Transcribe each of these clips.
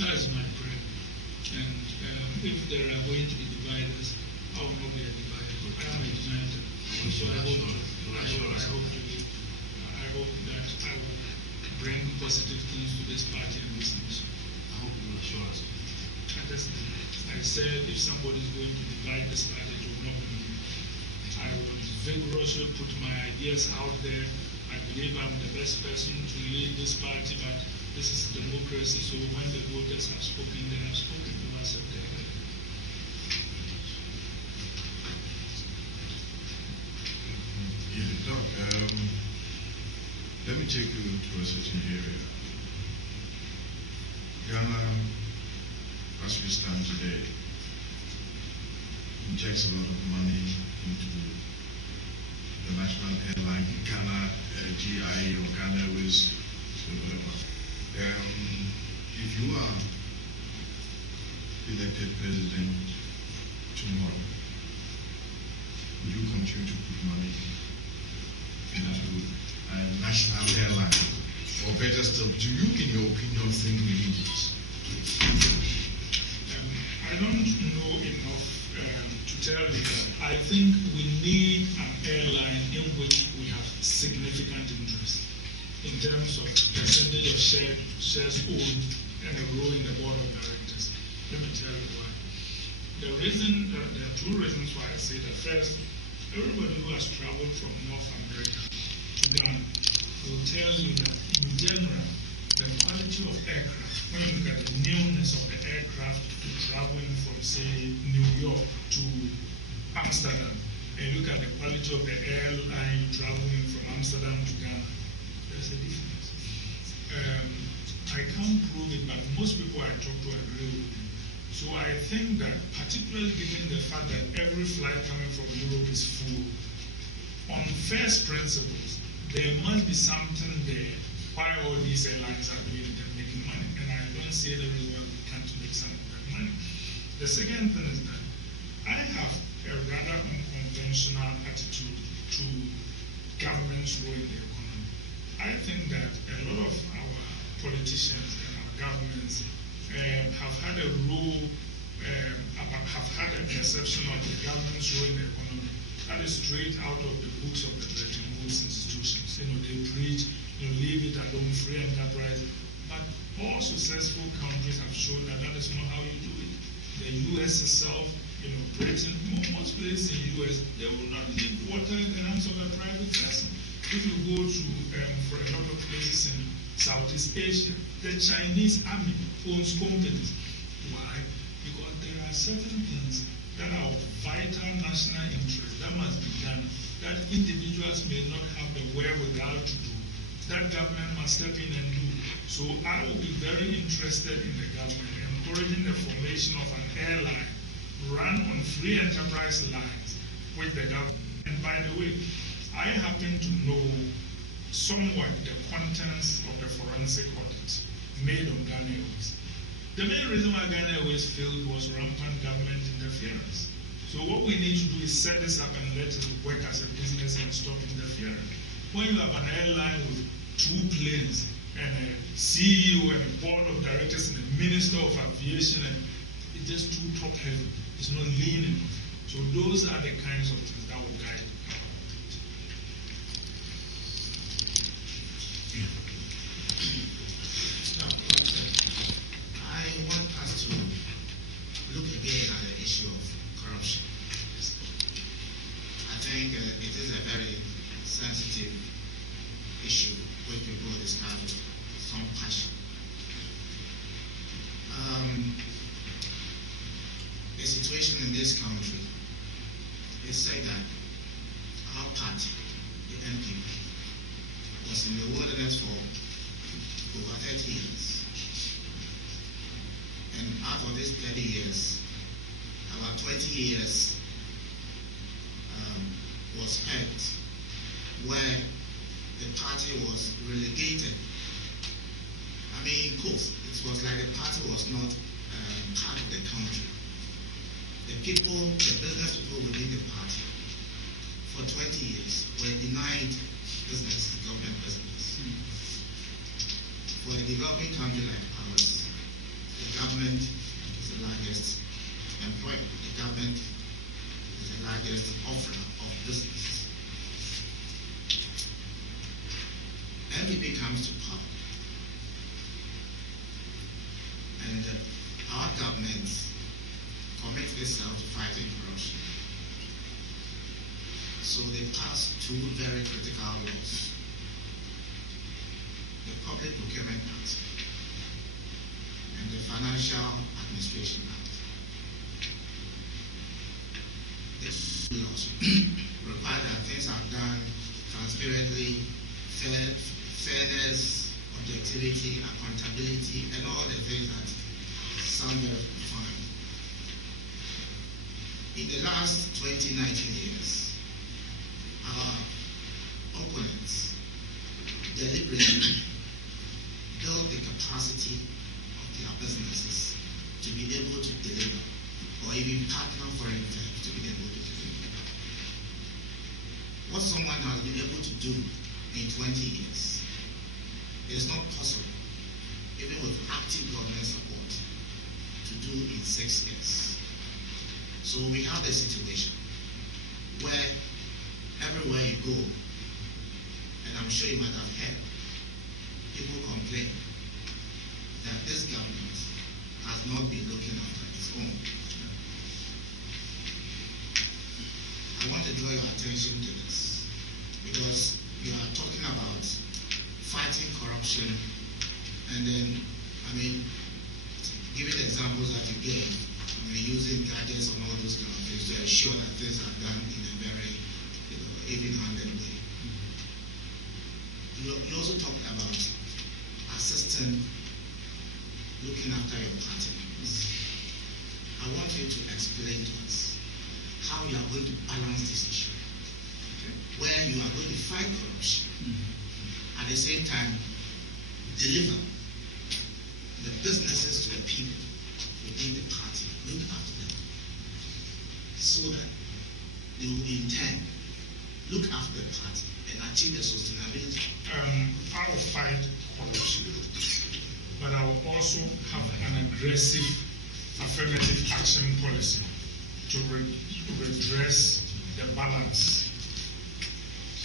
That is my prayer. And if there are going to be dividers, I will not be a divider. I am a uniter. So I hope that I will bring positive things to this party and this nation. I hope you will assure us. I said if somebody is going to divide this party, it will not be me. I will vigorously put my ideas out there. I believe I'm the best person to lead this party, but this is democracy, so when the voters have spoken, they have spoken. No one said that. Yeah, Doc, let me take you to a certain area. Ghana, as we stand today, injects a lot of money into the national airline, Ghana GI or Ghana Airways, whatever. If you are elected president tomorrow, will you continue to put money into a national airline? Or better still, do you, in your opinion, think we need it? I don't know enough to tell you that I think we need an airline in which we have significant interest in terms of percentage of shares owned and a role in the board of directors. Let me tell you why. There are two reasons why I say that. First, everybody who has traveled from North America to Ghana will tell you that in general, the quality of aircraft, when you look at the newness of the aircraft traveling from, say, New York to Amsterdam, and look at the quality of the airline traveling from Amsterdam to Ghana, there's a difference. I can't prove it, but most people I talk to agree with me. So I think that, particularly given the fact that every flight coming from Europe is full, on first principles, there must be something there why all these airlines are doing it and making money. And I don't see any reason why we can't make some of that money. The second thing is that I have a rather unconventional attitude to government's role in the economy. I think that a lot of our politicians and our governments have had a role, have had a perception of the government's role in the economy that is straight out of the books of the Bretton Woods institutions. They preach, leave it alone, free enterprise. But all successful countries have shown that that is not how you do it. The U.S. itself, Britain, most places in the U.S., they will not leave water in the hands of a private person. If you go to, for a lot of places in Southeast Asia, the Chinese army owns companies. Why? Because there are certain things that are of vital national interest that must be done, that individuals may not have the wherewithal to do, that government must step in and do. So I will be very interested in the government encouraging the formation of an airline run on free enterprise lines with the government. And by the way, I happen to know somewhat the contents of the forensic audit made on Ghana Airways. The main reason why Ghana Airways failed was rampant government interference. So what we need to do is set this up and let it work as a business and stop interfering. When you have an airline with 2 planes and a CEO and a board of directors and a minister of aviation, and it's just too top heavy. It's not lean enough. So those are the kinds of things that will guide our activity. I want us to look again at the issue of corruption. I think it is a very sensitive issue which people discuss with some passion. The situation in this country is said that our party, the NPP, was in the wilderness for over 30 years. And out of these 30 years, about 20 years was spent where the party was relegated. I mean, in course, it was like the party was not part of the country. The people, the business people within the party, for 20 years were denied business, government business. For a developing country like ours, the government is the largest employer. The government is the largest offerer of business. NPP comes to power, and our government commits itself to fighting corruption. So they passed two very critical laws: the Public Procurement Act and the Financial Administration Act. These laws require that things are done transparently, fairness, objectivity, accountability, and all the things that sound very fine. In the last 19 years, our opponents deliberately build the capacity of their businesses to be able to deliver, or even partner foreign firms to be able to deliver. What someone has been able to do in 20 years is not possible, even with active government support, to do in 6 years. So we have a situation where everywhere you go, and I'm sure you might have heard, people complain that this government has not been looking after its own. I want to draw your attention to this, because you are talking about fighting corruption, and then, giving the examples that you gave, using gadgets and all those kind of things to ensure that things are done in a very even-handed way. You also talked about assisting, looking after your party members. I want you to explain to us how you are going to balance this issue, where you are going to fight corruption, at the same time deliver the businesses to the people within the party, look after them, so that they will in turn look after the party and achieve the sustainability. I will fight corruption, but I will also have an aggressive affirmative action policy to redress the balance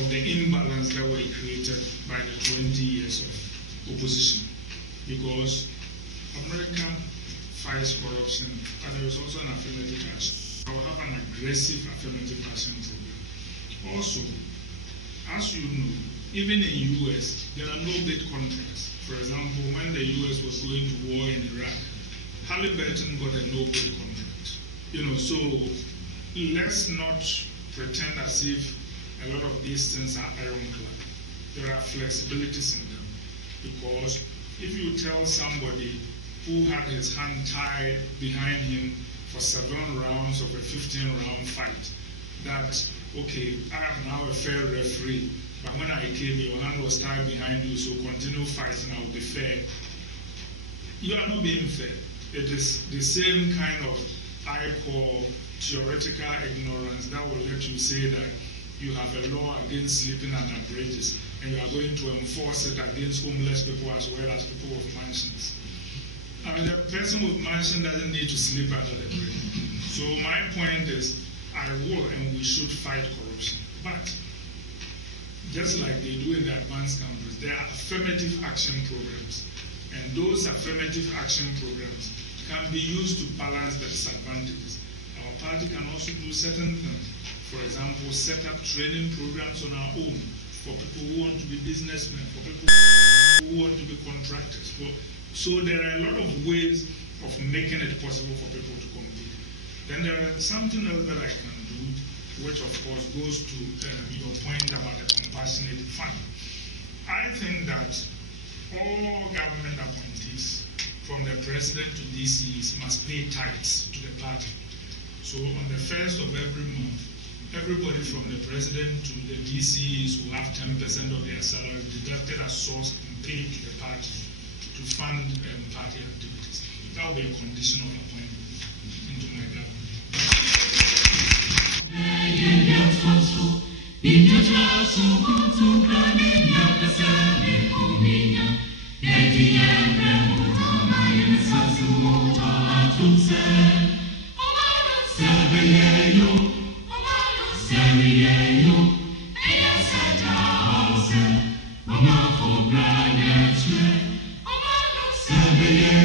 of the imbalance that were created by the 20 years of opposition. Because America fights corruption, but there is also an affirmative action. I will have an aggressive affirmative action program. Also, as you know, even in the US, there are no big contracts. For example, when the US was going to war in Iraq, Halliburton got a no bid contract. So let's not pretend as if a lot of these things are ironclad. There are flexibilities in them, because if you tell somebody who had his hand tied behind him for 7 rounds of a 15-round fight that, okay, I am now a fair referee, but when I came, your hand was tied behind you, so continue fighting, I will be fair. You are not being fair. It is the same kind of, I call, theoretical ignorance that will let you say that you have a law against sleeping under bridges, and you are going to enforce it against homeless people as well as people with mansions. The person with mansion doesn't need to sleep under the bridge. So my point is, I will and we should fight corruption. But just like they do in the advanced countries, there are affirmative action programs. And those affirmative action programs can be used to balance the disadvantages. Our party can also do certain things. For example, set up training programs on our own for people who want to be businessmen, for people who want to be contractors. So there are a lot of ways of making it possible for people to compete. Then there is something else that I can do, which of course goes to your point about the compassionate fund. I think that all government appointees, from the president to DCs, must pay tithes to the party. So on the 1st of every month, everybody from the president to the DCs who have 10% of their salary deducted as source and paid to the party to fund party activities. That will be a condition of appointment into my government. Thank you. Sabia